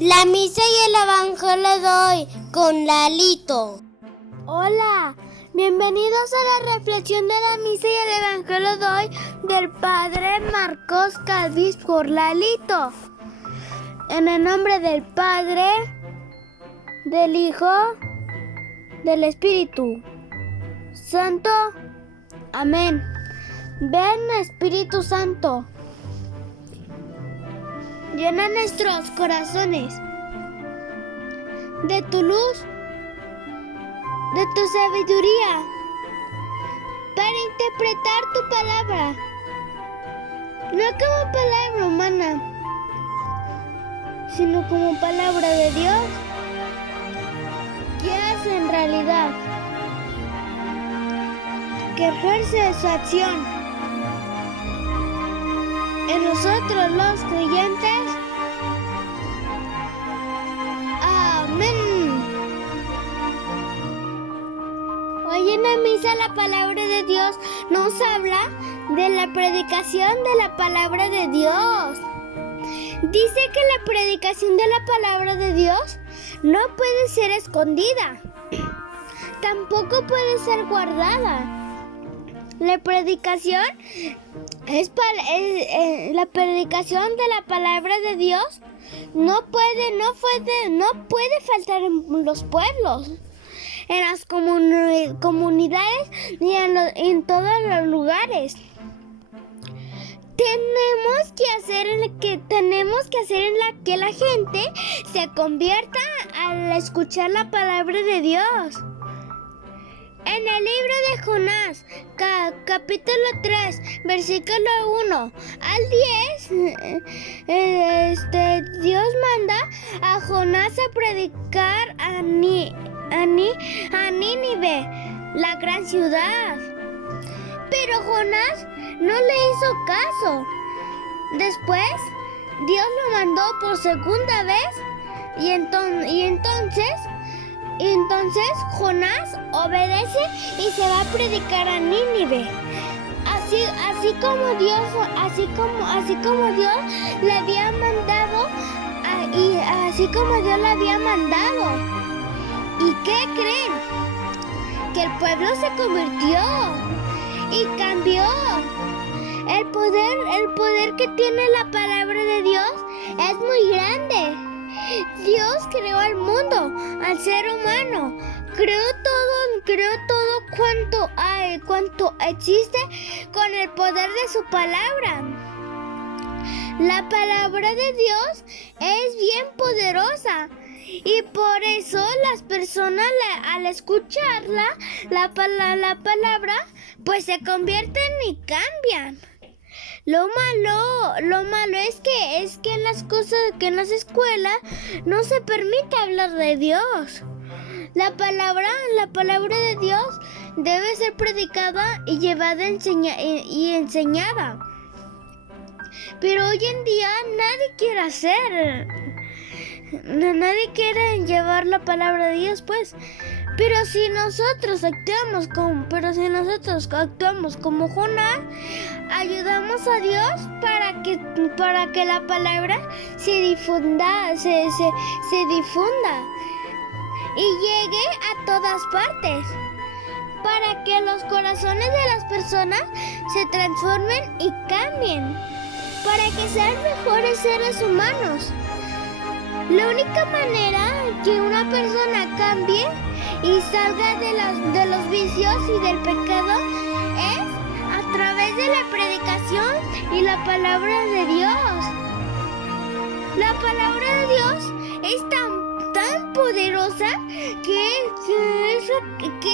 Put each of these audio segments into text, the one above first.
La misa y el evangelio de hoy con Lalito. Hola, bienvenidos a la reflexión de la misa y el evangelio de hoy del Padre Marcos Calvis por Lalito. En el nombre del Padre, del Hijo, del Espíritu Santo. Amén. Ven, Espíritu Santo. Llena nuestros corazones de tu luz, de tu sabiduría, para interpretar tu palabra, no como palabra humana, sino como palabra de Dios, que hace en realidad, que ejerce su acción en nosotros los creyentes. Amén. Hoy en la misa la palabra de Dios nos habla de la predicación de la palabra de Dios. Dice que la predicación de la palabra de Dios no puede ser escondida, tampoco puede ser guardada. La predicación la predicación de la palabra de Dios no puede faltar en los pueblos, en las comunidades ni en todos los lugares. Tenemos que hacer que la gente se convierta al escuchar la palabra de Dios. En el libro de Jonás, capítulo 3, versículo 1 al 10, Dios manda a Jonás a predicar a Nínive, la gran ciudad. Pero Jonás no le hizo caso. Después, Dios lo mandó por segunda vez y entonces Jonás obedece y se va a predicar a Nínive. Así como Dios le había mandado. ¿Y qué creen? Que el pueblo se convirtió y cambió. El poder que tiene la palabra de Dios es muy grande. Dios creó al mundo, al ser humano, creó todo cuanto existe con el poder de su palabra. La palabra de Dios es bien poderosa y por eso las personas al escucharla, la palabra, pues se convierten y cambian. Lo malo es que en las escuelas no se permite hablar de Dios. La palabra de Dios debe ser predicada y llevada y enseñada. Pero hoy en día nadie quiere llevar la palabra de Dios, pues. Pero si nosotros actuamos como Jonás, ayudamos a Dios para que la palabra se difunda y llegue a todas partes, para que los corazones de las personas se transformen y cambien, para que sean mejores seres humanos. La única manera que una persona cambie y salga de los vicios y del pecado es a través de la predicación y la palabra de Dios. La palabra de Dios es tan poderosa que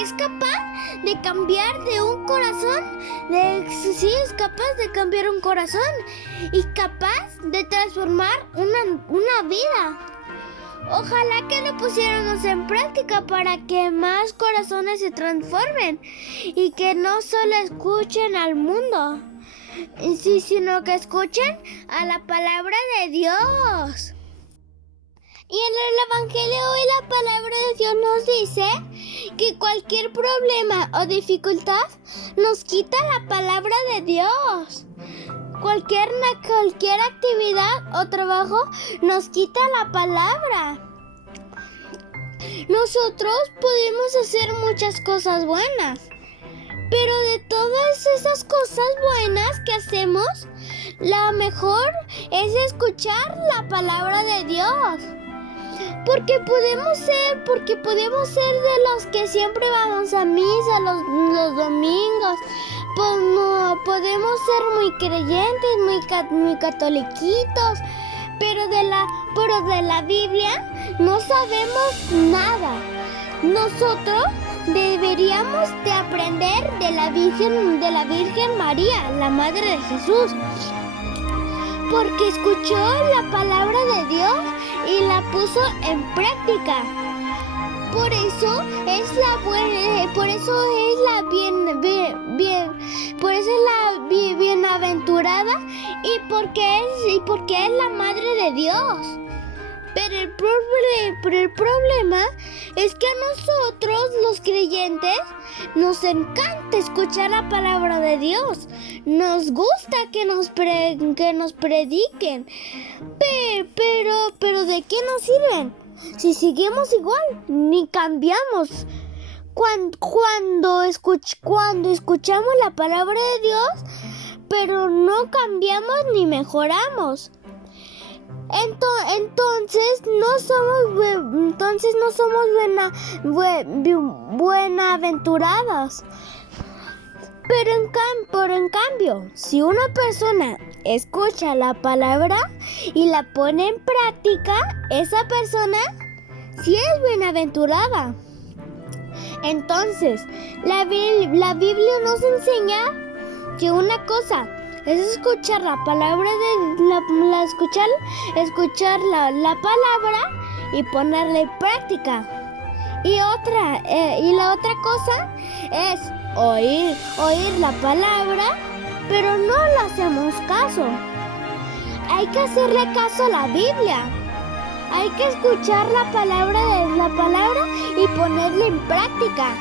es capaz de cambiar de un corazón, es capaz de cambiar un corazón y capaz de transformar una vida. Ojalá que lo pusiéramos en práctica para que más corazones se transformen y que no solo escuchen al mundo, sino que escuchen a la palabra de Dios. Y en el Evangelio hoy la palabra de Dios nos dice que cualquier problema o dificultad nos quita la palabra de Dios. cualquier actividad o trabajo nos quita la palabra. Nosotros podemos hacer muchas cosas buenas, pero de todas esas cosas buenas que hacemos, la mejor es escuchar la palabra de Dios. Porque podemos ser de los que siempre vamos a misa los domingos. Podemos ser muy creyentes, muy catoliquitos, pero de la Biblia no sabemos nada. Nosotros deberíamos de aprender de la Virgen María, la Madre de Jesús, porque escuchó la palabra de Dios y la puso en práctica. Por eso es la bienaventurada y porque es la Madre de Dios. Pero el problema es que a nosotros, los creyentes, nos encanta escuchar la palabra de Dios. Nos gusta que nos prediquen. Pero ¿de qué nos sirven? Si seguimos igual, ni cambiamos. Cuando escuchamos la palabra de Dios, pero no cambiamos ni mejoramos. Entonces no somos buenaventuradas. Pero en cambio, si una persona escucha la palabra y la pone en práctica, esa persona sí es bienaventurada. Entonces, la Biblia nos enseña que una cosa es escuchar la palabra escuchar la palabra y ponerla en práctica. Y la otra cosa es oír la palabra, pero no le hacemos caso. Hay que hacerle caso a la Biblia. Hay que escuchar la palabra y ponerla en práctica.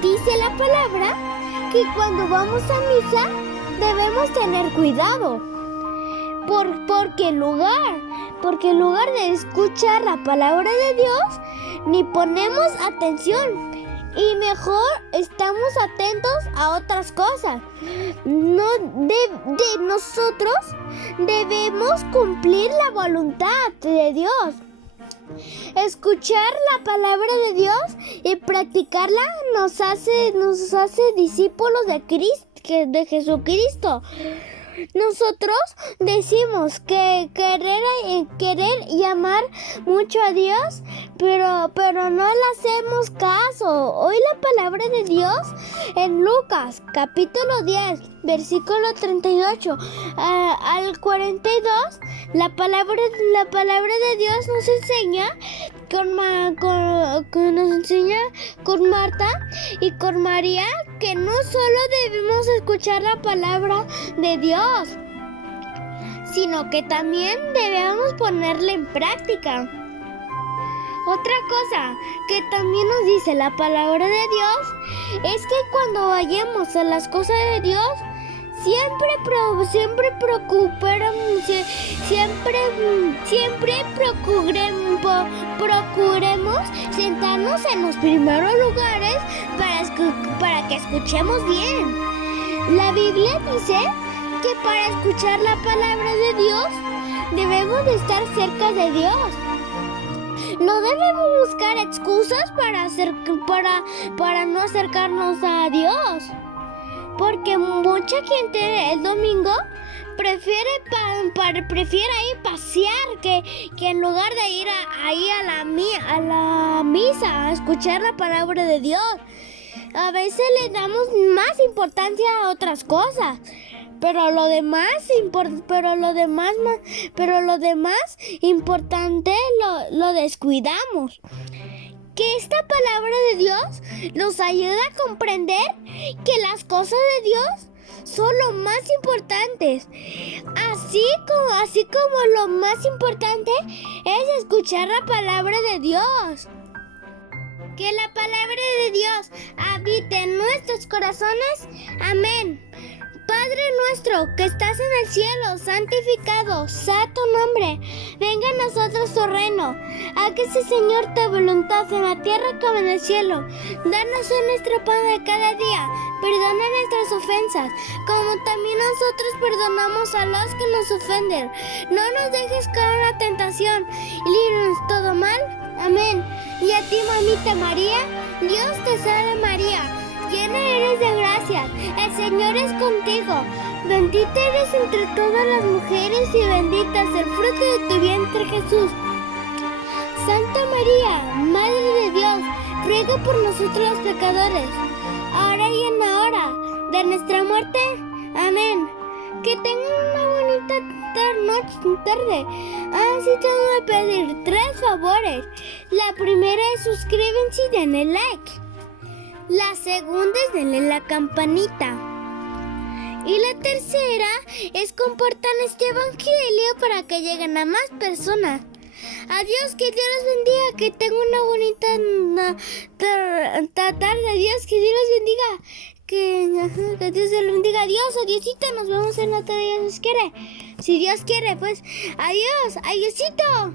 Dice la palabra que cuando vamos a misa debemos tener cuidado, porque en lugar de escuchar la palabra de Dios, ni ponemos atención y mejor estamos atentos a otras cosas. Nosotros debemos cumplir la voluntad de Dios. Escuchar la palabra de Dios y practicarla nos hace discípulos de Jesucristo. Nosotros decimos que querer y amar mucho a Dios, pero no le hacemos caso. Hoy la palabra de Dios en Lucas capítulo 10, versículo 38 al 42, la palabra de Dios nos enseña con Marta y con María que no solo debemos escuchar la palabra de Dios, sino que también debemos ponerla en práctica. Otra cosa que también nos dice la palabra de Dios es que cuando vayamos a las cosas de Dios, procuremos sentarnos en los primeros lugares para que escuchemos bien. La Biblia dice que para escuchar la palabra de Dios debemos de estar cerca de Dios. No debemos buscar excusas para no acercarnos a Dios. Porque mucha gente el domingo prefiere ir pasear que en lugar de ir a la misa a escuchar la palabra de Dios. A veces le damos más importancia a otras cosas, pero lo demás importante lo descuidamos. Que esta palabra de Dios nos ayuda a comprender que las cosas de Dios son lo más importantes. Así como lo más importante es escuchar la palabra de Dios. Que la palabra de Dios habite en nuestros corazones. Amén. Padre nuestro que estás en el cielo, santificado sea tu nombre. Venga a nosotros tu reino. Hágase, Señor, tu voluntad en la tierra como en el cielo. Danos hoy nuestro pan de cada día. Perdona nuestras ofensas, como también nosotros perdonamos a los que nos ofenden. No nos dejes caer en la tentación y líbranos de todo mal. Amén. Y a ti, mamita María, Dios te salve María, llena eres de gracia, el Señor es contigo. Bendita eres entre todas las mujeres y bendito es el fruto de tu vientre, Jesús. Santa María, Madre de Dios, ruega por nosotros los pecadores, ahora y en la hora de nuestra muerte. Amén. Que tengan una bonita tarde. Sí, tengo que pedir 3 favores. La primera es suscríbanse y denle like. La segunda es denle la campanita. Y la tercera es compartan este evangelio para que lleguen a más personas. Adiós, que Dios los bendiga, que tengan una bonita tarde. Adiós, que Dios los bendiga. Que Dios se lo bendiga. Adiós, adiósito. Nos vemos en otra día si Dios quiere. Si Dios quiere, pues adiós, adiósito.